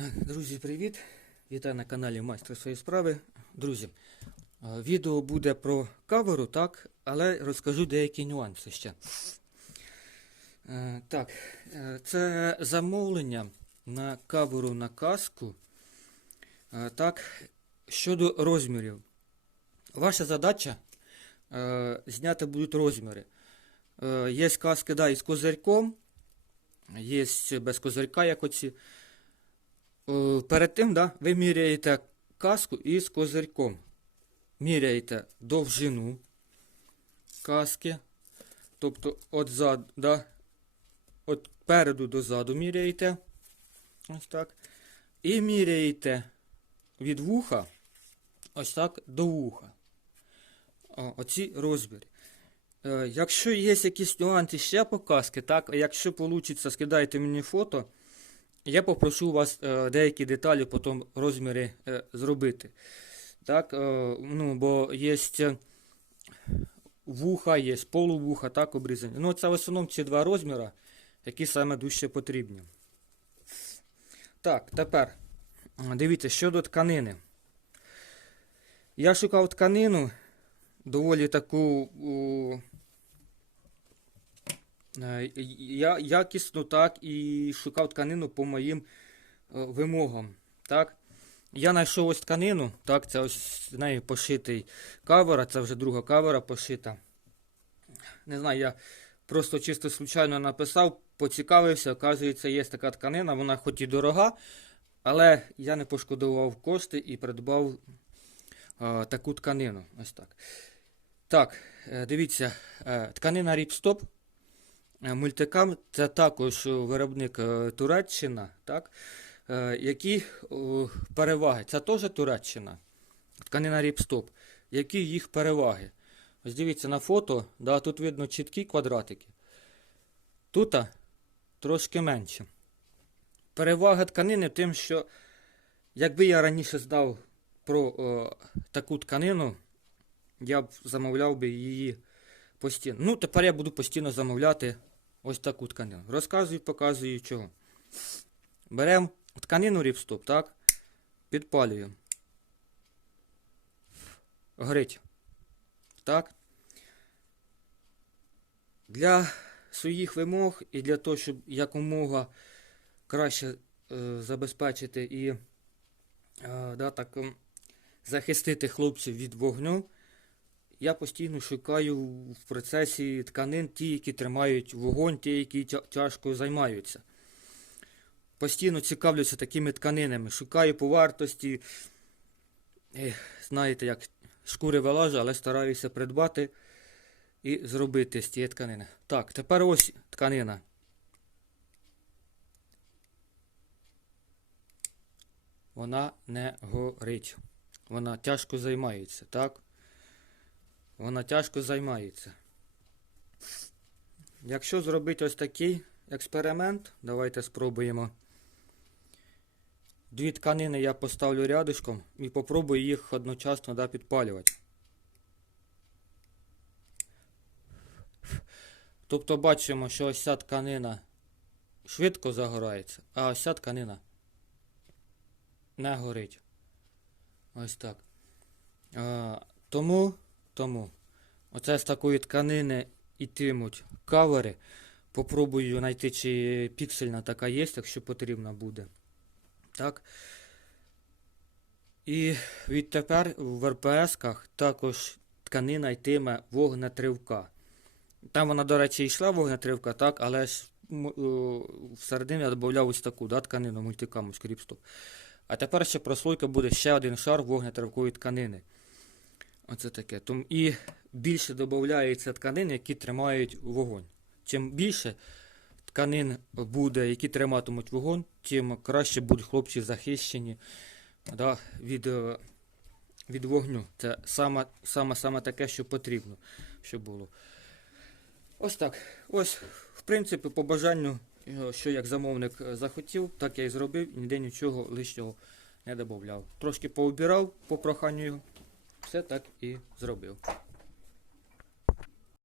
Друзі, привіт! Вітаю на каналі Майстер своєї справи. Друзі, е, відео буде про каверу, так, але розкажу деякі нюанси ще. Е, Так, е, це замовлення на каверу на каску. Так, щодо розмірів. Ваша задача зняти будуть розміри. Є каски да, із козирьком, є без козирька, як оці. Е, Перед тим да, ви міряєте каску із козирьком. Міряєте довжину каски. Тобто от зад, да, от переду до заду міряєте. Ось так. І міряєте від вуха ось так до вуха. О, оці розміри. Е, якщо є якісь нюанси ще по каски, так, якщо вийде, скидайте мені фото. Я попрошу вас е, деякі деталі, потім розміри е, зробити. Так, е, ну, бо є вуха, є полувуха, так, обрізані. Ну, це в основному ці два розміри, які саме дужче потрібні. Так, тепер дивіться, щодо тканини. Я шукав тканину доволі таку. Е, Я якісно так і шукав тканину по моїм е, вимогам. Так. Я знайшов ось тканину, так, це ось з нею пошитий кавера, це вже друга кавера пошита. Не знаю, я просто чисто случайно написав, поцікавився, оказується, є така тканина, вона хоч і дорога, але я не пошкодував кошти і придбав е, таку тканину. Ось так. Так, дивіться, тканина Ріпстоп. Е, Мультикам це також виробник е, Туреччина, так? Е, які переваги? Це теж Туреччина, тканина Ріпстоп. Які їх переваги? Ось дивіться на фото, да, тут видно чіткі квадратики. Тут трошки менше. Перевага тканини тим, що якби я раніше знав про о, таку тканину, я б замовляв би її постійно. Ну, тепер я буду постійно замовляти ось таку тканину. Розказую, показую чого. Беремо тканину ріпстоп, так? Підпалюємо. Горить. Так. Для своїх вимог і для того, щоб якомога краще е, забезпечити і е, да, так, ем, захистити хлопців від вогню, я постійно шукаю в процесі тканин ті, які тримають вогонь, ті, які тяжко займаються. Постійно цікавлюся такими тканинами, шукаю по вартості. Знаєте, як шкури вилажу, але стараюся придбати і зробити з цієї тканини. Так, тепер ось тканина. Вона не горить. Вона тяжко займається, так? Вона тяжко займається. Якщо зробити ось такий експеримент, давайте спробуємо. Дві тканини я поставлю рядишком і попробую їх одночасно да, підпалювати. Тобто бачимо, що ось ця тканина швидко загорається, а ось ця тканина не горить. Ось так. А, тому, тому, оце з такої тканини ітимуть кавери. Попробую знайти, чи піксельна така є, якщо потрібна буде. Так. І відтепер в РПС-ках також тканина йтиме вогнетривка. Там вона, до речі, йшла вогнетривка, так, але ж о, всередині я додавав ось таку да, тканину мультикаму скріпстоп. А тепер ще прослойка буде ще один шар вогнетривкої тканини. Оце таке. Тому і більше додається тканин, які тримають вогонь. Чим більше тканин буде, які триматимуть вогонь, тим краще будуть хлопці захищені да, від, е, від вогню. Це саме, саме, саме таке, що потрібно, щоб було. Ось так. Ось, в принципі, по бажанню, е, що як замовник е, захотів, так я і зробив, ніде нічого лишнього не додавав. Трошки поубирав по проханню все так і зробив.